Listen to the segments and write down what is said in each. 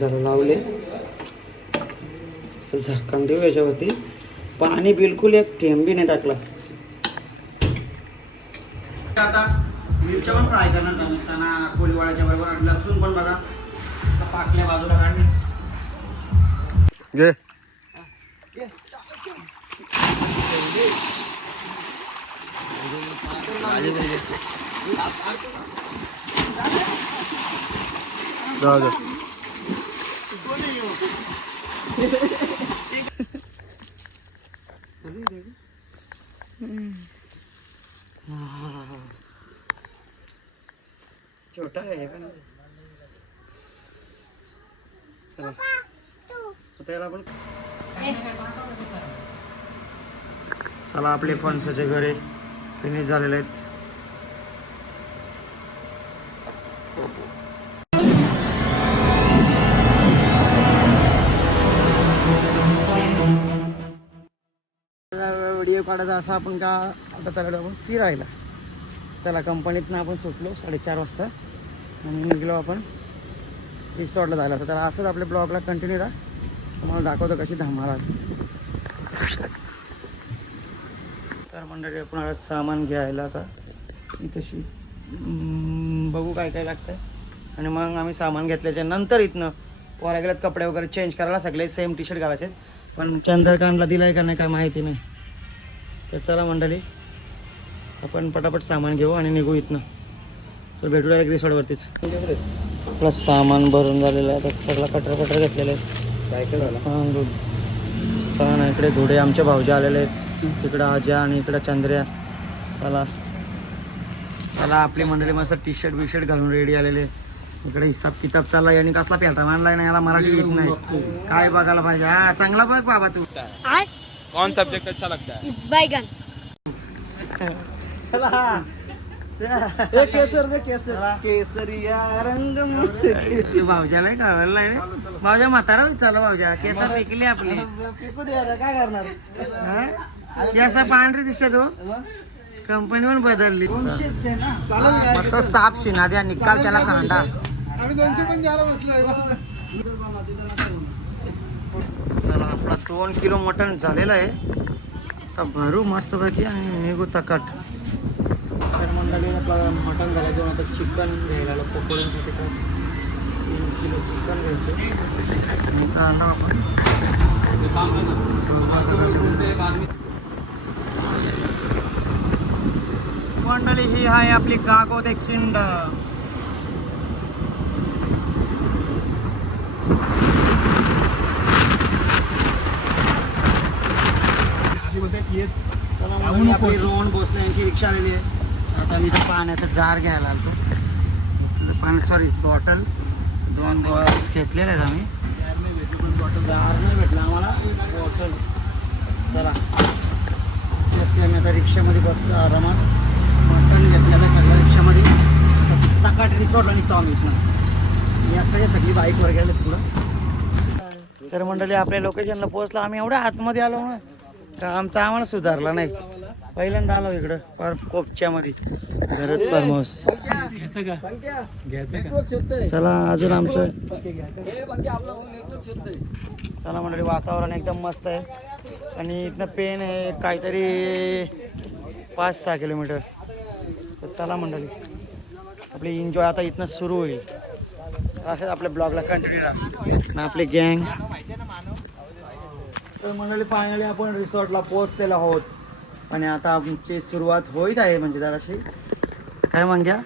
जरा लावले. असं झाकण देऊ याच्यावरती. पाणी बिलकुल एक थेंब बी नाही टाकला. आता मिरच्या पण फ्राय करणार आम्ही चणा कोळीवाड्याच्या बरोबर. लसूण पण बघा असं पाकल्या बाजूला काढणे. घे छोटा आहे पण चला आता याला आपण चला आपले फणसाचे घरे फिनिश झालेले आहेत. व्हिडिओ काढायचा असा आपण का आता चाललो आपण फिरायला. चला कंपनीतनं आपण सुटलो 4:30 वाजता आणि निघलो आपण रिसॉर्टला जायला. तर असंच आपल्या ब्लॉगला कंटिन्यू राहा. तुम्हाला दाखवतो कशी धमाल. तर मंडळी आपण आज सामान घ्यायला का तशी बघू काय काय लागतं आणि मग आम्ही सामान घेतल्याच्या नंतर इथनं पोरा गेल्यात कपडे वगैरे चेंज करायला. सगळे सेम टी शर्ट घालायचे पण चंद्रकांतला दिलाय का नाही काय माहिती नाही. तर चला मंडळी आपण पटापट सामान घेऊ आणि निघू इथनं. तर भेटू डायरेक्ट रिसॉर्टवरतीच. आपलं सामान भरून झालेलं आहे. तर सगळं कटर घेतलेलं आहे. काय काय झालं? हां दूध पण इकडे धुडे आमचे भाऊजी आलेले आहेत. तिकडं आजा आणि इकडं चंद्र्या. चला चला आपली मंडळी मस्त टी शर्ट बी शर्ट घालून रेडी आलेले. इकडे हिसाब किताब चालला. यांनी कसला पेटा मांडलाय ना याला मराठी येत नाही. काय बघायला पाहिजे. हा चांगला बघ बाबा तू. कौन सब्जेक्ट अच्छा लगता है? बैगन. चला केसर दे केसर केसरिया रंग भाऊजाला कळलं नाही. भाऊजा म्हातारा विचारलं. भाऊजा केसर पिकले आपले काय करणार. केस पांढरी दिसते तू. कंपनी पण बदलली. मस्त चाप शिना द्या निकाल त्याला कांदा. चला आपला 2 किलो मटण झालेलं आहे. आता भरू मस्त पैकी आणि निघू तकट. तर मंडळी आपला मटण झालं दोन. आता चिकन घ्यायला पकोड्यांसाठी 3 किलो चिकन घ्यायचं. कांदा आपण मंडळी ही आहे आपली गागोदे खिंड. आपली रोहन भोसले यांची रिक्षा आलेली आहे. आता मी इथं पाण्याचा जार घ्यायला आलो. पाणी सॉरी बॉटल 2 बॉटल्स घेतलेले आहेत आम्ही. जार नाही भेटला आम्हाला बॉटल. चला आम्ही आता रिक्षामध्ये बसलो आरामात. मटण घेतलेलं आहे सगळ्या रिक्षामध्ये. तकाट रिसॉर्टला निघतो आम्ही इथनं. याकडे सगळी बाईकवर गेले पुढं. तर मंडळी आपल्या लोकेशनला पोहोचलो. आम्ही एवढ्या आतमध्ये आलो ना का आमचा आम्हाला सुधारला नाही. पहिल्यांदा आलो इकडं पर कोपच्यामध्ये घरात फार्महाऊस. चला अजून आमचं चला मंडळी वातावरण एकदम मस्त आहे आणि इथनं पेन आहे काहीतरी 5-6 किलोमीटर. तर चला मंडळी आपली एन्जॉय आता इथनं सुरू होईल. असंच आपल्या ब्लॉगला कंटिन्यू राहा. आपली गँग. तर मंडळी फायनली आपण रिसॉर्टला पोहोचलेलो आहोत आणि आता आमची सुरुवात होईत आहे. म्हणजे जराशी काय मांग्या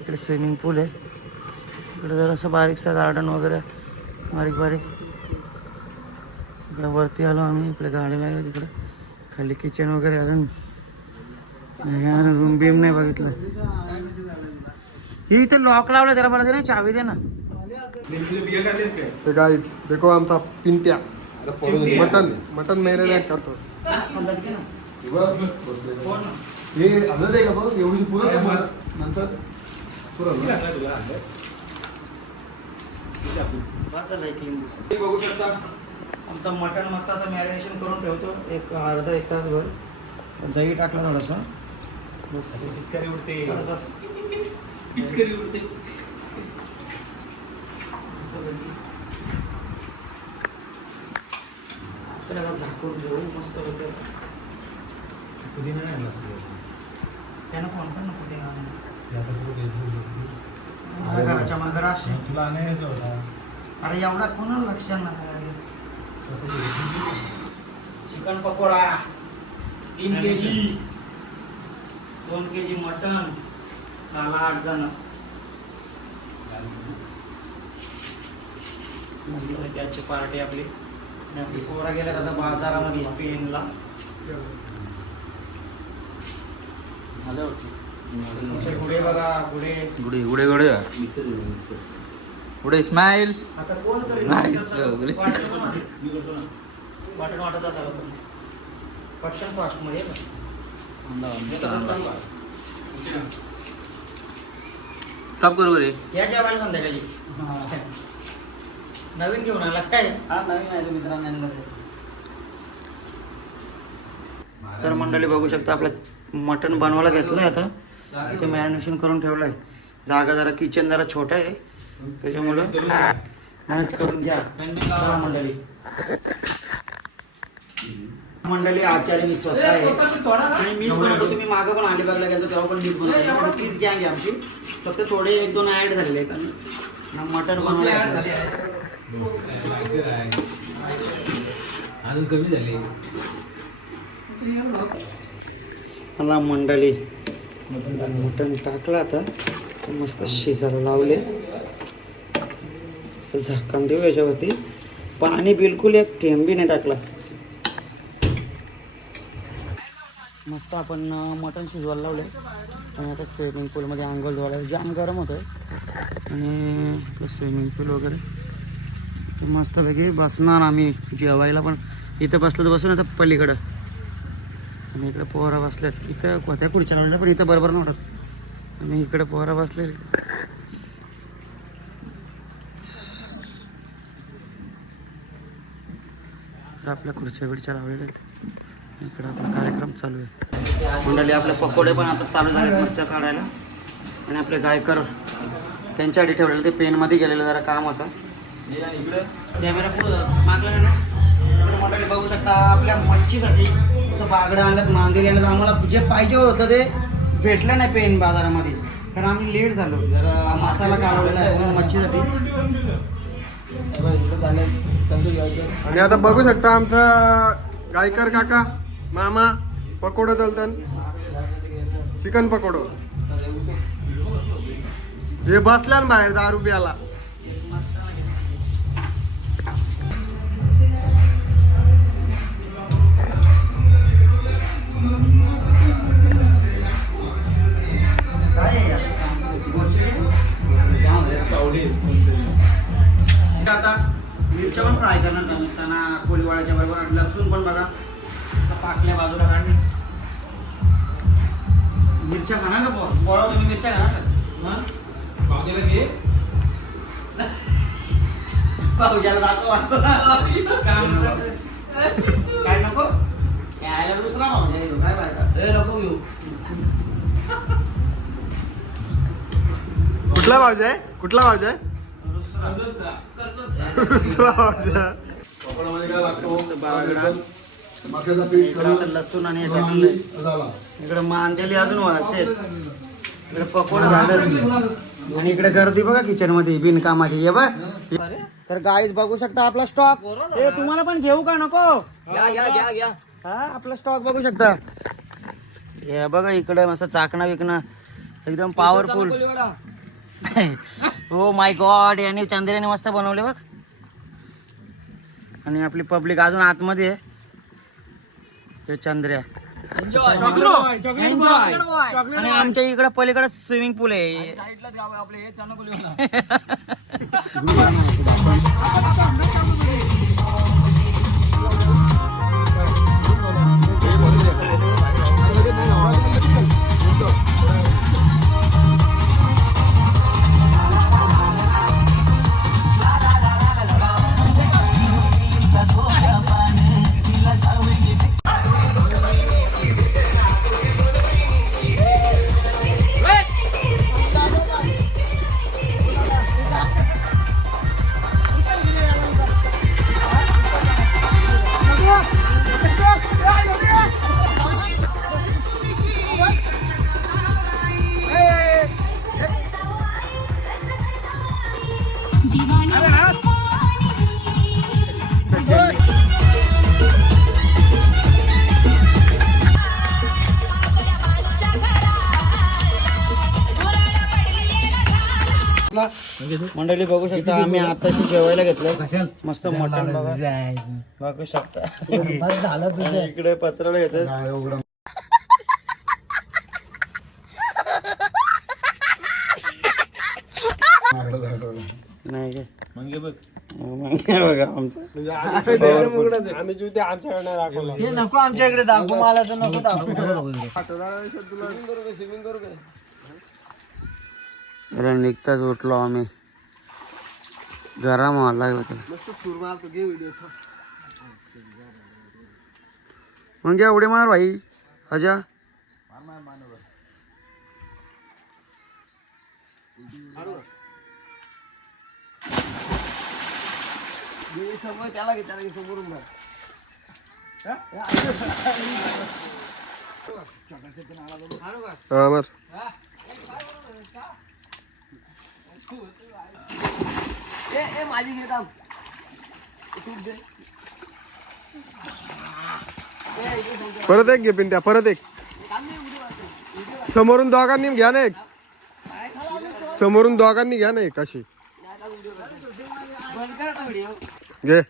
इकडे स्विमिंग पूल आहे. इकडे जरासं बारीकसा गार्डन वगैरे बारीक बारीक. इकडे वरती आलो आम्ही. इकडे गाडी लागली. तिकडे खाली किचन वगैरे. अजून रूम बीम नाही बघितलं. ही इथे लॉक लावलं त्याला मला दे ना चावी दे ना. गाईज देखो आमचा पिंट्या मटन मॅरिनेट करतो. हे हलत आहे का बघ एवढी पुरं नंतर बघू शकता आमचं मटण मस्त आता मॅरिनेशन करून ठेवतो. एक अर्धा 1 तासभर. दही टाकला थोडंसं. त्याला झाकून घेऊ मस्त होते. त्यानं फोन कर ना पुदिना घराच्या मागे राहशील. तुला आणायचा होता. अरे एवढा कोणाला लक्षात नाही. Chicken pakoda 3 kg, 2 kg mutton, काला 8 जण. मस्त त्याची पार्टी आपली. आणि आपली पोरा गेल्या आता बाजारामध्ये पेनला. गुडे बघा गुडे. गुडे गुडे गुडे गुडे स्माइल. आता कोण करेल? नाही. वाटण वाटत आता पटकन फास्ट मध्ये स्टॉप करू रे. या जेवायला संध्याकाळी नवीन घेऊन आला काय? हा नवीन आहे मित्रांना. तर मंडळी बघू शकता आपलं मटण बनवायला घेतलंय आता. ते मॅरिनेशन करून ठेवलंय. जागा जरा किचन जरा छोटा आहे त्याच्यामुळं मॅनेज करून घ्या. चला मंडळी आचार्य मी स्वतः आहे आणि मीच बनवतो. तुम्ही मागं पण अलिबागला गेलो तेव्हा पण मीच बनवतो. तीच गँग आहे आमची. फक्त थोडे 1-2 ऍड झालेले आहेत. मटण बनवलं अजून कमी झाले. मला मंडळी मटण टाकलं आता मस्त शिजायला लावले. असं झाकण देऊ याच्यावरती. पाणी बिलकुल एक थेंब बी नाही टाकला. मस्त आपण मटण शिजवायला लावले आणि आता स्विमिंग पूलमध्ये आंघोळ धुवायला. जाम गरम होतं आणि स्विमिंग पूल वगैरे मस्तपैकी बसणार आम्ही जेवायला. पण इथं बसलं तर बसून आता पलीकडं. आणि इकडे पोहरा बसल्यात. इथं कोत्या खुर्च्या लावल्या पण इथं बरोबर नव्हतं. आणि इकडे पोहरा बसले. आपल्या खुर्च्या बिडच्या लावलेल्या आहेत. इकडे आपला कार्यक्रम चालू आहे. मंडळी आपले पकोडे पण आता चालू झाले मस्त काढायला. आणि आपले गायकर त्यांच्यासाठी ठेवलेलं ते पेनमध्ये गेलेलं जरा काम होतं. कॅमेरा पुढं मागलं ना. मंडळी बघू शकता आपल्या मच्छीसाठी असं बागडं आणलं मांदेली आणलं. आम्हाला जे पाहिजे होतं ते भेटलं नाही पेन बाजारामध्ये. कारण आम्ही लेट झालो. जरा मसाला काढवलेला आहे म्हणून मच्छीसाठी. आणि आता बघू शकता आमचा गायकर काका मामा पकोडं तलतन. चिकन पकोडो हे बसल्या ना बाहेर 10 रुपयाला. आता मिरच्या पण फ्राय करणार आम्ही. चणा कोळीवाड्याच्या बरोबर. लसूण पण बघा असं पाकल्या बाजूला काढणे. मिरच्या खाणार का पोळा? तुम्ही मिरच्या खाणार का? पावजाला घे. पावजाला दाखव. काय नको काय दुसरा पावजा येतो काय बाय नको घेऊ. कुठला भावजा आहे? कुठला भावजा आहे? दुसरा भावजा. पकोडामध्ये काय लागतो? मक्याचा पीठ लसूण आणि इकडे मांदेली अजून व्हायचे. इकडे पकोडा झालं. आणि इकडे गर्दी बघा किचन मध्ये बिनकामाची. ये बघ. तर गाईज बघू शकता आपला स्टॉक. तुम्हाला पण घेऊ का नको? हा आपला स्टॉक बघू शकता. हे बघा इकडे मस्त चाकणा विकणं एकदम पॉवरफुल. हो माय गॉड. यांनी चंद्राने मस्त बनवले बघ. आणि आपली पब्लिक अजून आतमध्ये आहे. हे चंद्र्या आणि आमच्या इकडे पलीकडे स्विमिंग पूल आहे. मंडळी बघू शकता आम्ही आताशी जेवायला घेतलं मस्त मटण बघा बघू शकता झालं तुझ्या इकडे पत्राला घेतात नाही काय मग बघा आमचं आम्ही जीव ते आमच्याकडे नाही दाखवला. हे नको आमच्या इकडे दाखवू मला तर नको दाखवू निघताच उठलो आम्ही गरम व्हायला लागलं मग घ्या उडी मार भाई अजा हा मग परत एक घे पिंट्या परत एक समोरून दोघांनी घ्या ना एक समोरून दोघांनी घ्या ना एक अशी घे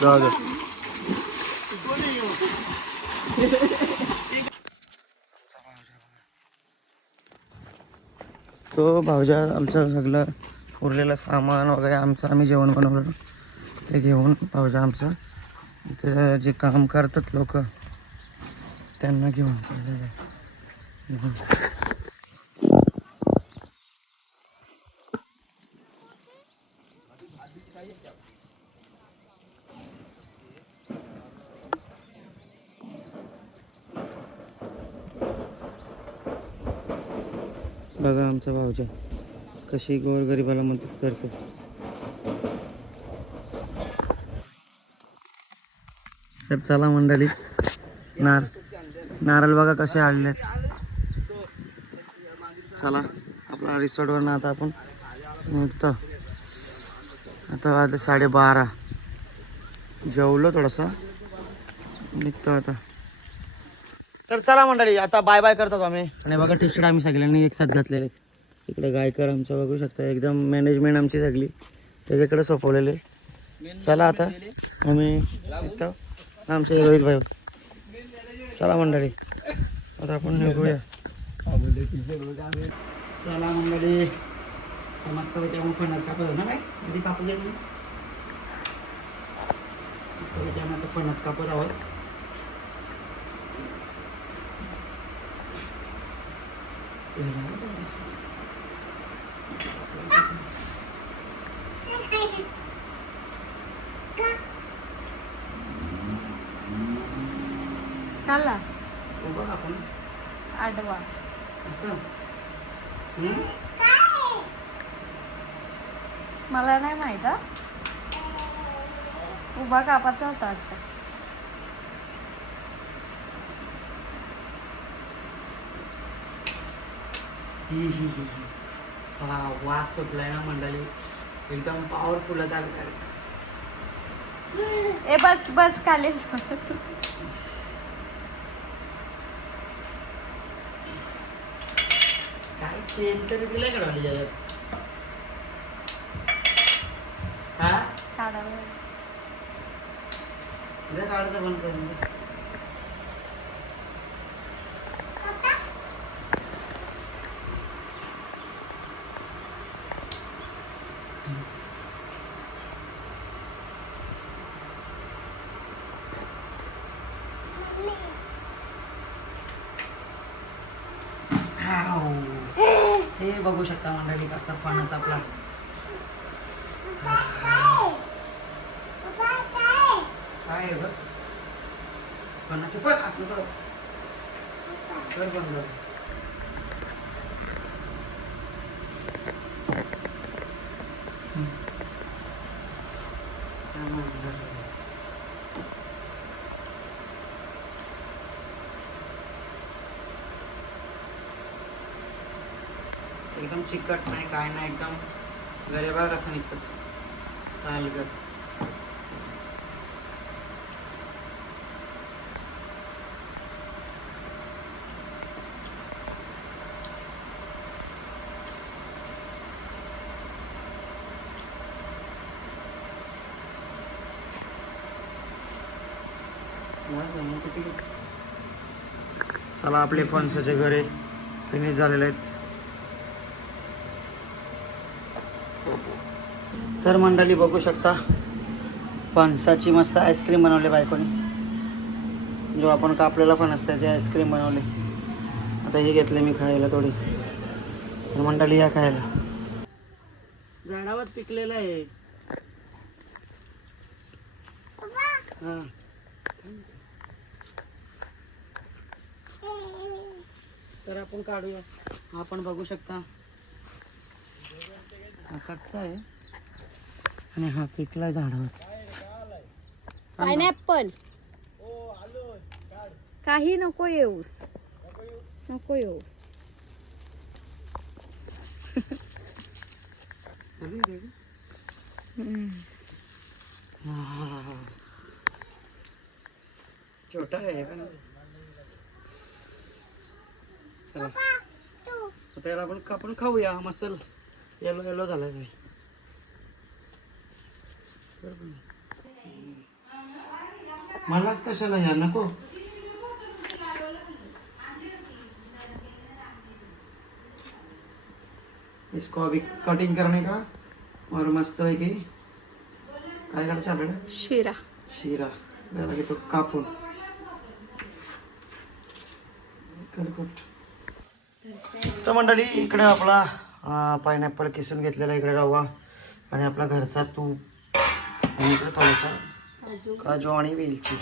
जाऊ दे. तो भाऊजा आमचं सगळं उरलेलं सामान वगैरे आमचं आम्ही जेवण बनवलं ते घेऊन भाऊजा आमचं इथे जे काम करतात लोक त्यांना घेऊन चाललेलं आहे. बघा आमचा भाऊजा कशी गोरगरिबाला मदत करतो. तर चला मंडळी नारळ बघा कसे आलेले आहेत. चला आपला रिसॉर्टवर आता आपण निघतो. आता वाजले 12:30 जेवलो थोडंसं निघतो आता. तर चला मंडळी आता बाय बाय करतो आम्ही. आणि बघा टी शर्ट आम्ही सगळ्यांनी एक साथ घातलेले. इकडे गायकर आमचं बघू शकता एकदम मॅनेजमेंट आमची सगळी त्याच्याकडे सोपवलेले. चला आता आम्ही निघतो. आमचे रोहित भाई चला मंडळी आता आपण निघूया. चला मंडळी मस्तपैकी आपण फणस कापत होतो ना काय कधी कापू घ्या तुम्ही मस्तपैकी आम्ही आता फणस कापत आहोत. काला बघ आपण आडवा असं मला नाही माहित हा. उभा कापाचा होता वाटतं. ही वास सुटलाय ना मंडळी एकदम पॉवरफुल चालू. ए बस बस खाली काय तेल तरी दिलंय का वाली याच्यात हा काढावं जर काढायचं बंद करून दे. हे बघू शकता मंडळी कसा फणस आपला काय आहे बघ फणस बघ आतलं कर बंद. एकदम चिकट नाही काय नाही एकदम गरिबा कसं निघतं सालगत. चला आपले फणसाचे घरे फिनिश झालेले आहेत. तर मंडळी बघू शकता फणसाची मस्त आईस्क्रीम बनवली बायकोनी. जो आपण कापलेला फणस त्याची आईस्क्रीम बनवली. आता हे घेतले मी खायला थोडी. तर मंडळी या खायला. झाडावर पिकलेलं आहे. हा तर आपण काढूया. हा पण बघू शकता हा कच्चा आहे आणि हा पिकलाय झाडावर. पायनॅपल काही नको येऊस, नको येऊस. छोटा आहे पण चला आता याला आपण खाऊया. मस्त येलो येलो झालाय काय. मलाच कशाला या नको. इसको अभी कटिंग करने का और मस्त है की काय करायचं आपल्याला शिरा शिरा त्याला घेतो कापून. तर मंडळी इकडे आपला पायनॅपल किसून घेतलेला इकडे रवा आणि आपला घरचा तूप आणि इकडे थोडासा काजू आणि वेलची.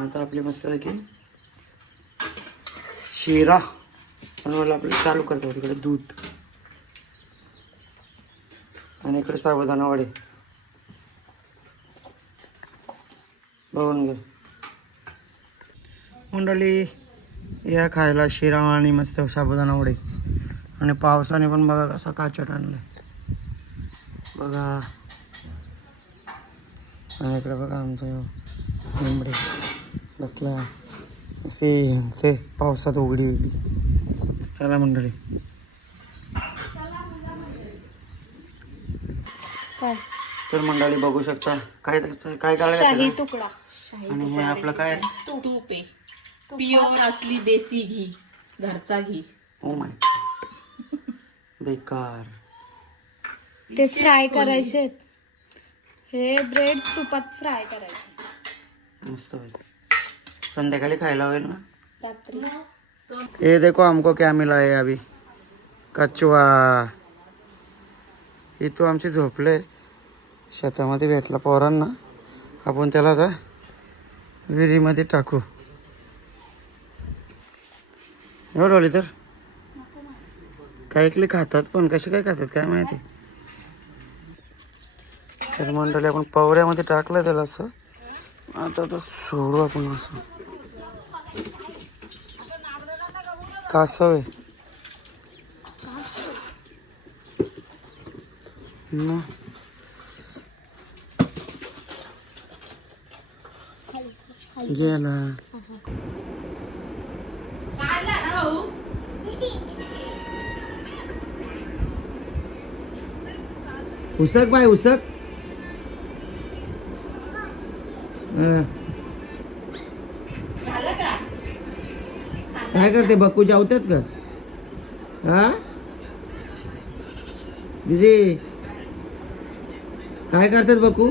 आता आपली मस्त की शिरा बनवायला आपलं चालू करतो. तिकडे दूध आणि इकडे साबुदाणा वडे बघून घे मंडळी. या खायला शिरा आणि मस्त साबुदाणा वडे. आणि पावसाने पण बघा कसा काचट आणलाय बघा. आणि इकडे बघा आमचं लिंबडे बसला ते पावसात उघडी. चला मंडळी तर मंडळी बघू शकता काय काय शाही करायला. तुकडा आणि हे आपलं काय तूप आहे. प्युअर असली देसी घी, घरचा घी. ओ माय बेकार. ते फ्राय करायचे. हे ब्रेड तुपात फ्राय करायचे. मस्त होईल. संध्याकाळी खायला होईल ना. रात्री ये देखो हमको क्या मिला है अभी कचवा. हे तो आमचे झोपले शेतामध्ये भेटला पोरांना. आपण त्याला का विहिरीमध्ये टाकू. एवढं तर काही ऐकले खातात पण कसे काय खातात काय माहिती. तर मंडळी आपण पवऱ्यामध्ये टाकलं त्याला असं. आता तर सोडू आपण असं. कासव आहे मग. गेला उसक बाय उसक. काय करते बक्कू जावतात का हा दीदी काय करतात बक्कू.